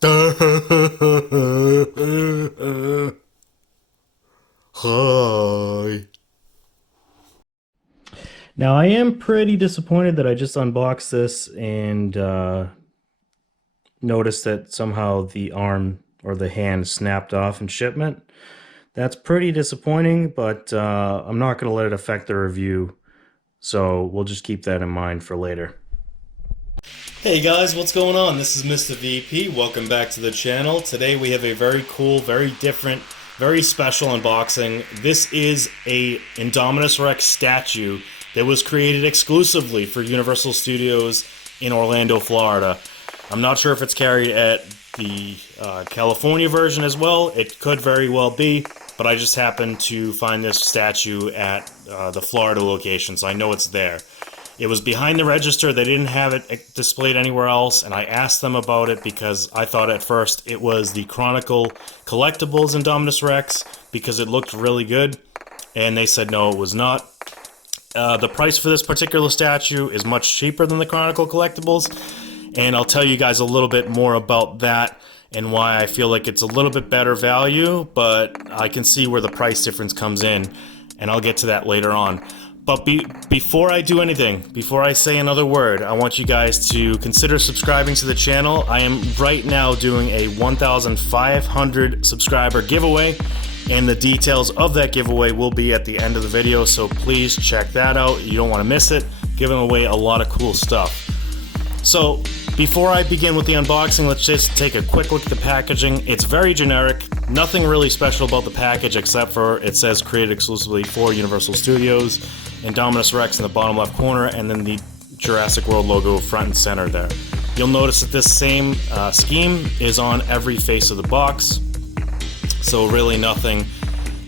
Hi. Now, I am pretty disappointed that I just unboxed this and noticed that somehow the arm or the hand snapped off in shipment. That's pretty disappointing, but I'm not going to let it affect the review, so we'll just keep that in mind for later. Hey guys, what's going on? This is Mr. VP. Welcome back to the channel. Today we have a very cool, very different, very special unboxing. This is a Indominus Rex statue that was created exclusively for Universal Studios in Orlando, Florida. I'm not sure if it's carried at the California version as well. It could very well be, but I just happened to find this statue at the Florida location, so I know it's there. It was behind the register. They didn't have it displayed anywhere else, and I asked them about it because I thought at first it was the Chronicle Collectibles Indominus Rex because it looked really good, and they said no, it was not. The price for this particular statue is much cheaper than the Chronicle Collectibles, and I'll tell you guys a little bit more about that and why I feel like it's a little bit better value, but I can see where the price difference comes in, and I'll get to that later on. But before I do anything, before I say another word, I want you guys to consider subscribing to the channel. I am right now doing a 1,500 subscriber giveaway, and the details of that giveaway will be at the end of the video, so please check that out. You don't want to miss it. Giving away a lot of cool stuff. So, before I begin with the unboxing, let's just take a quick look at the packaging. It's very generic, nothing really special about the package except for it says created exclusively for Universal Studios, Indominus Rex in the bottom left corner, and then the Jurassic World logo front and center there. You'll notice that this same scheme is on every face of the box, so really nothing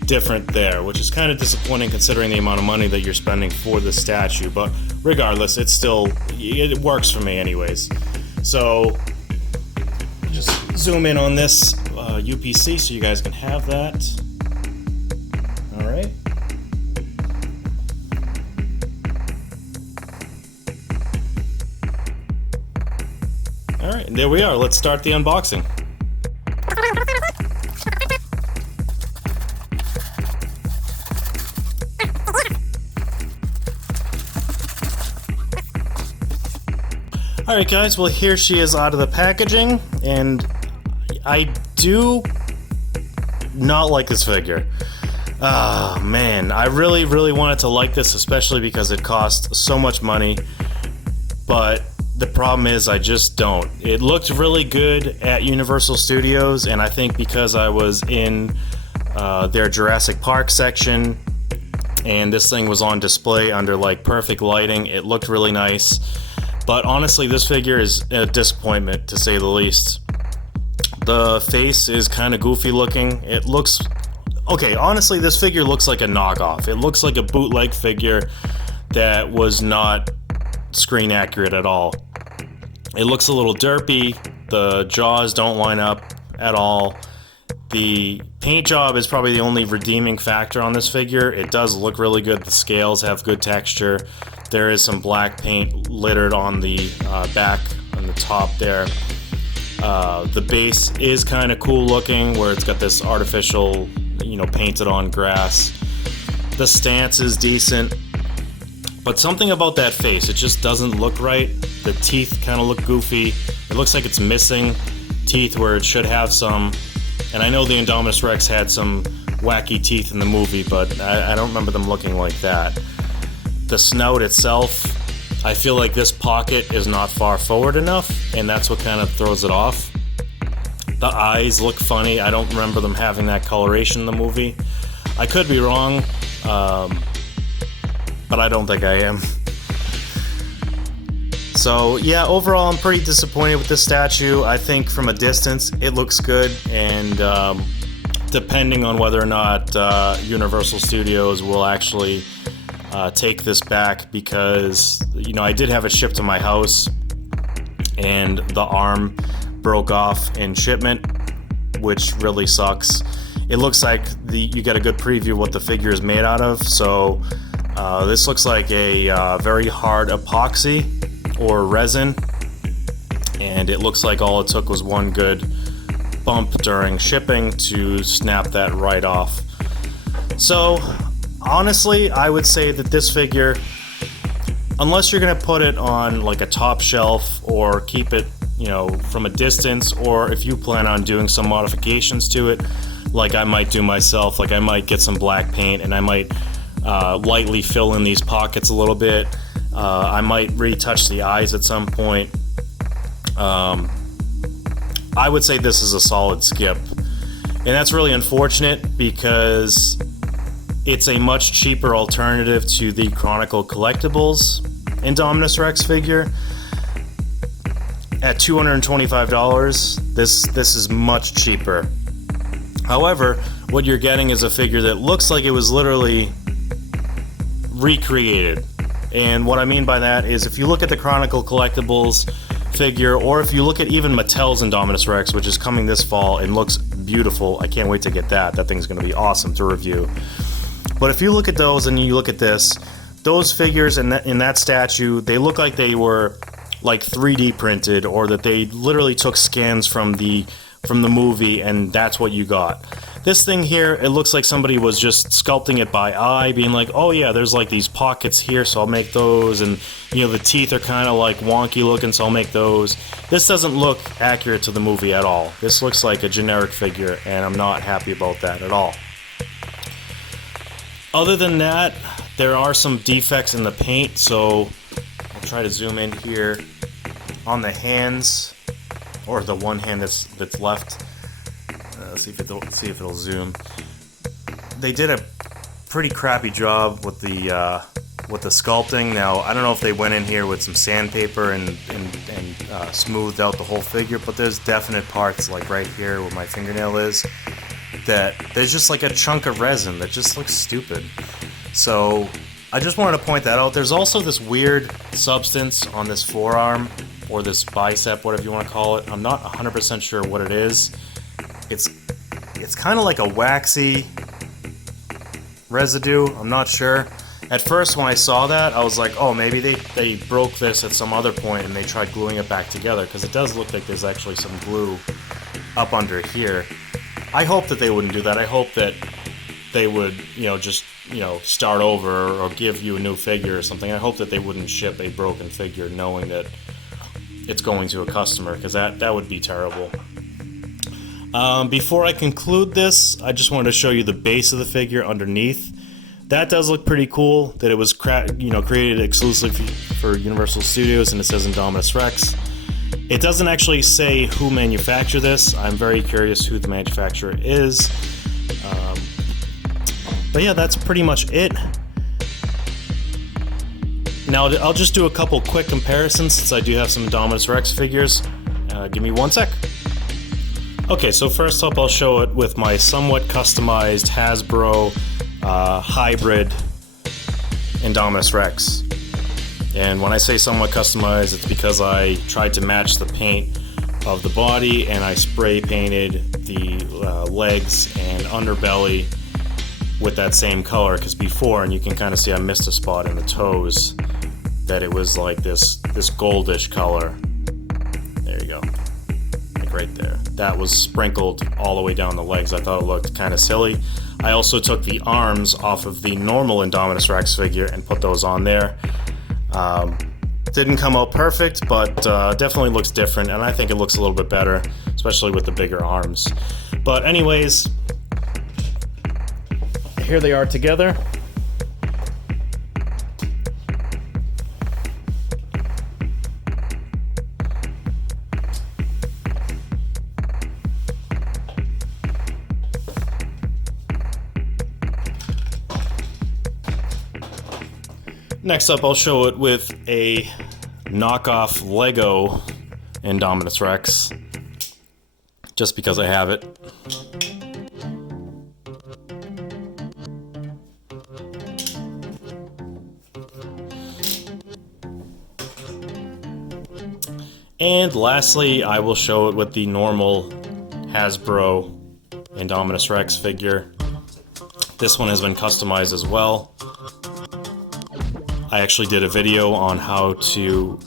different there, which is kind of disappointing considering the amount of money that you're spending for the statue, but regardless, it works for me anyways. So just zoom in on this UPC so you guys can have that. All right. All right, and there we are. Let's start the unboxing. Alright guys, well here she is out of the packaging, and I do not like this figure. Ah, man, I really wanted to like this, especially because it cost so much money, but the problem is I just don't. It looked really good at Universal Studios, and I think because I was in their Jurassic Park section, and this thing was on display under like perfect lighting, it looked really nice. But honestly, this figure is a disappointment, to say the least. The face is kind of goofy looking. It looks... Okay, honestly, this figure looks like a knockoff. It looks like a bootleg figure that was not screen accurate at all. It looks a little derpy. The jaws don't line up at all. The paint job is probably the only redeeming factor on this figure. It does look really good. The scales have good texture. There is some black paint littered on the back, on the top there. The base is kind of cool looking, where it's got this artificial, painted on grass. The stance is decent, but something about that face, it just doesn't look right. The teeth kind of look goofy. It looks like it's missing teeth where it should have some. And I know the Indominus Rex had some wacky teeth in the movie, but I don't remember them looking like that. The snout itself, I feel like this pocket is not far forward enough, and that's what kind of throws it off. The eyes look funny. I don't remember them having that coloration in the movie. I could be wrong, but I don't think I am. So yeah, overall I'm pretty disappointed with this statue. I think from a distance it looks good, and depending on whether or not Universal Studios will actually take this back, because I did have it shipped to my house and the arm broke off in shipment, which really sucks. It looks like you get a good preview of what the figure is made out of. So this looks like a very hard epoxy or resin, and it looks like all it took was one good bump during shipping to snap that right off. So honestly, I would say that this figure, unless you're gonna put it on like a top shelf or keep it, you know, from a distance, or if you plan on doing some modifications to it, like I might do myself, like I might get some black paint and I might lightly fill in these pockets a little bit. I might retouch the eyes at some point. I would say this is a solid skip, and that's really unfortunate because it's a much cheaper alternative to the Chronicle Collectibles Indominus Rex figure. At $225, this is much cheaper. However, what you're getting is a figure that looks like it was literally recreated. And what I mean by that is, if you look at the Chronicle Collectibles figure, or if you look at even Mattel's Indominus Rex, which is coming this fall and looks beautiful, I can't wait to get that. That thing's going to be awesome to review. But if you look at those and you look at this, those figures in that statue, they look like they were like 3D printed, or that they literally took scans from the movie and that's what you got. This thing here, it looks like somebody was just sculpting it by eye, being like, oh yeah, there's like these pockets here, so I'll make those, and you know, the teeth are kind of like wonky looking, so I'll make those. This doesn't look accurate to the movie at all. This looks like a generic figure, and I'm not happy about that at all. Other than that, there are some defects in the paint, so I'll try to zoom in here on the hands, or the one hand that's left. See if it'll zoom. They did a pretty crappy job with the sculpting. Now I don't know if they went in here with some sandpaper and smoothed out the whole figure, but there's definite parts, like right here where my fingernail is, that there's just like a chunk of resin that just looks stupid. So I just wanted to point that out. There's also this weird substance on this forearm, or this bicep, whatever you want to call it. I'm not 100% sure what it is. It's kind of like a waxy residue. I'm not sure. At first when I saw that, I was like, oh, maybe they broke this at some other point and they tried gluing it back together, because it does look like there's actually some glue up under here. I hope that they wouldn't do that. I hope that they would, you know, just, you know, start over or give you a new figure or something. I hope that they wouldn't ship a broken figure knowing that it's going to a customer, because that would be terrible. Before I conclude this, I just wanted to show you the base of the figure underneath. That does look pretty cool, that it was created exclusively for Universal Studios, and it says Indominus Rex. It doesn't actually say who manufactured this. I'm very curious who the manufacturer is. But yeah, that's pretty much it. Now I'll just do a couple quick comparisons, since I do have some Indominus Rex figures. Give me one sec. Okay, so first up I'll show it with my somewhat customized Hasbro hybrid Indominus Rex. And when I say somewhat customized, it's because I tried to match the paint of the body, and I spray painted the legs and underbelly with that same color, because before, and you can kind of see I missed a spot in the toes, that it was like this goldish color. There you go. Like right there. That was sprinkled all the way down the legs. I thought it looked kind of silly. I also took the arms off of the normal Indominus Rex figure and put those on there. Didn't come out perfect, but definitely looks different, and I think it looks a little bit better, especially with the bigger arms. But anyways, here they are together. Next up, I'll show it with a knockoff Lego Indominus Rex, just because I have it. And lastly, I will show it with the normal Hasbro Indominus Rex figure. This one has been customized as well. I actually did a video on how to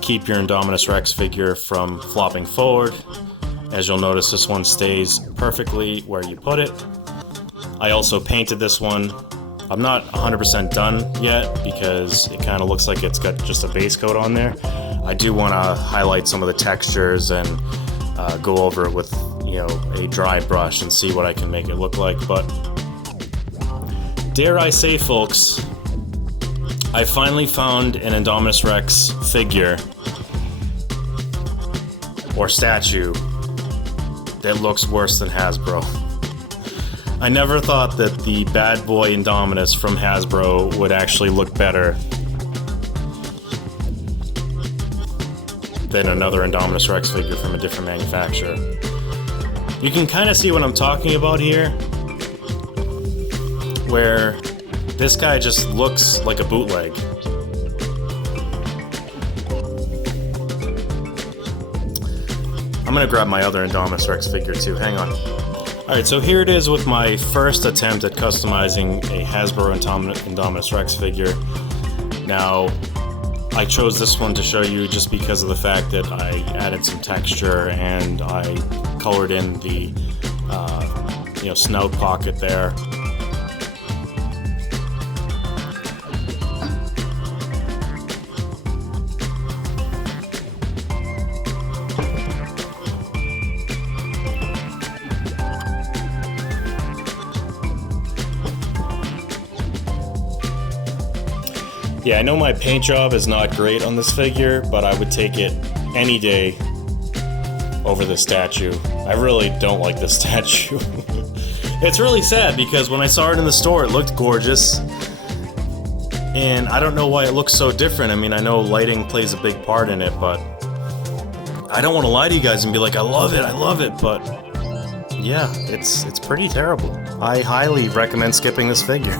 keep your Indominus Rex figure from flopping forward. As you'll notice, this one stays perfectly where you put it. I also painted this one. I'm not 100% done yet because it kind of looks like it's got just a base coat on there. I do want to highlight some of the textures and go over it with, you know, a dry brush and see what I can make it look like. But dare I say, folks, I finally found an Indominus Rex figure or statue that looks worse than Hasbro. I never thought that the bad boy Indominus from Hasbro would actually look better than another Indominus Rex figure from a different manufacturer. You can kind of see what I'm talking about here, where this guy just looks like a bootleg. I'm gonna grab my other Indominus Rex figure too, hang on. Alright, so here it is with my first attempt at customizing a Hasbro Indominus Rex figure. Now, I chose this one to show you just because of the fact that I added some texture and I colored in the snout pocket there. Yeah, I know my paint job is not great on this figure, but I would take it any day over the statue. I really don't like this statue. It's really sad because when I saw it in the store, it looked gorgeous. And I don't know why it looks so different. I mean, I know lighting plays a big part in it, but I don't want to lie to you guys and be like, I love it, but yeah, it's pretty terrible. I highly recommend skipping this figure.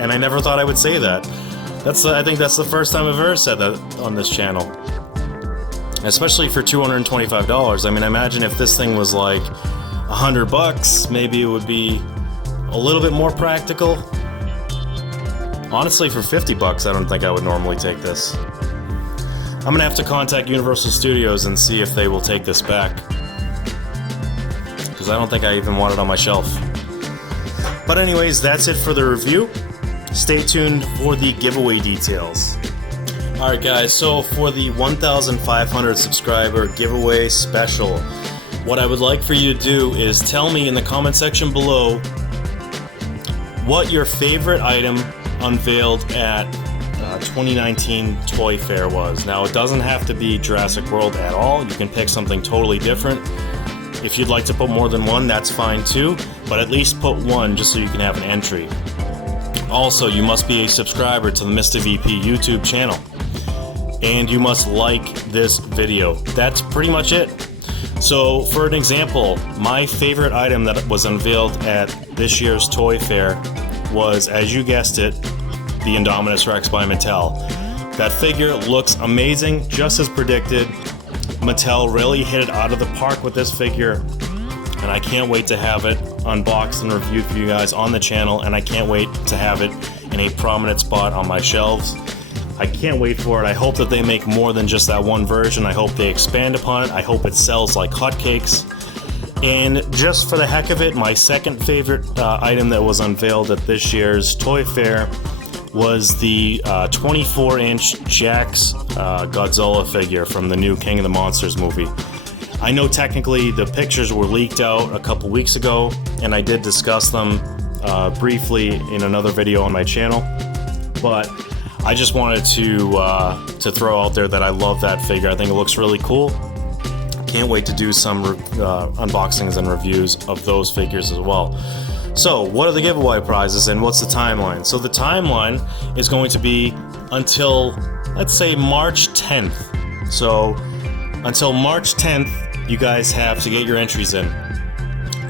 And I never thought I would say that. I think that's the first time I've ever said that on this channel. Especially for $225. I mean, imagine if this thing was like $100, maybe it would be a little bit more practical. Honestly, for $50, I don't think I would normally take this. I'm gonna have to contact Universal Studios and see if they will take this back, because I don't think I even want it on my shelf. But anyways, that's it for the review. Stay tuned for the giveaway details. Alright guys, so for the 1,500 subscriber giveaway special, what I would like for you to do is tell me in the comment section below what your favorite item unveiled at 2019 Toy Fair was. Now, it doesn't have to be Jurassic World at all. You can pick something totally different. If you'd like to put more than one, that's fine too, but at least put one just so you can have an entry. Also, you must be a subscriber to the Mr. VP YouTube channel. And you must like this video. That's pretty much it. So, for an example, my favorite item that was unveiled at this year's Toy Fair was, as you guessed it, the Indominus Rex by Mattel. That figure looks amazing, just as predicted. Mattel really hit it out of the park with this figure, and I can't wait to have it unboxed and reviewed for you guys on the channel, and I can't wait to have it in a prominent spot on my shelves. I can't wait for it. I hope that they make more than just that one version. I hope they expand upon it. I hope it sells like hotcakes. And just for the heck of it, my second favorite item that was unveiled at this year's Toy Fair was the 24-inch Jax Godzilla figure from the new King of the Monsters movie. I know technically the pictures were leaked out a couple weeks ago, and I did discuss them briefly in another video on my channel, but I just wanted to throw out there that I love that figure. I think it looks really cool. Can't wait to do some unboxings and reviews of those figures as well. So, what are the giveaway prizes and what's the timeline? So the timeline is going to be until, let's say, March 10th. So, until March 10th, you guys have to get your entries in.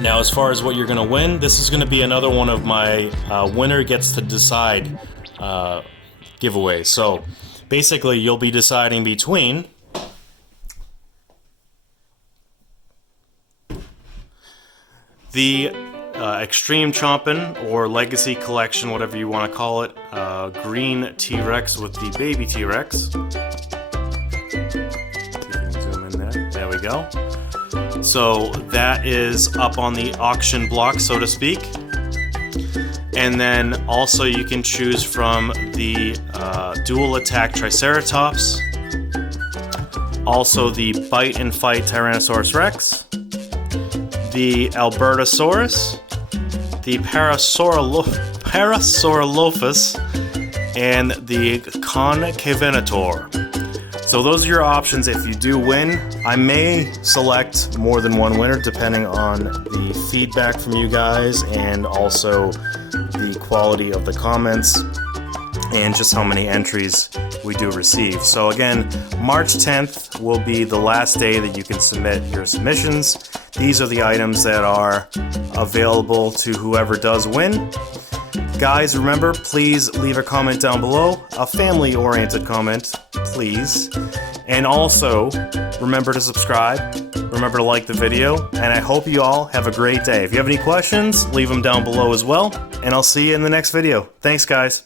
Now, as far as what you're going to win, this is going to be another one of my winner gets to decide giveaways. So, basically, you'll be deciding between the Extreme Chompin' or Legacy Collection, whatever you want to call it. Green T-Rex with the baby T-Rex. Zoom in there. There we go. So that is up on the auction block, so to speak. And then also you can choose from the Dual Attack Triceratops, also the Bite and Fight Tyrannosaurus Rex, the Albertosaurus, the Parasaurolophus, and the Concavenator. So those are your options if you do win. I may select more than one winner depending on the feedback from you guys and also the quality of the comments and just how many entries we do receive. So again, March 10th will be the last day that you can submit your submissions. These are the items that are available to whoever does win. Guys, remember, please leave a comment down below, a family-oriented comment, please. And also, remember to subscribe, remember to like the video, and I hope you all have a great day. If you have any questions, leave them down below as well, and I'll see you in the next video. Thanks, guys.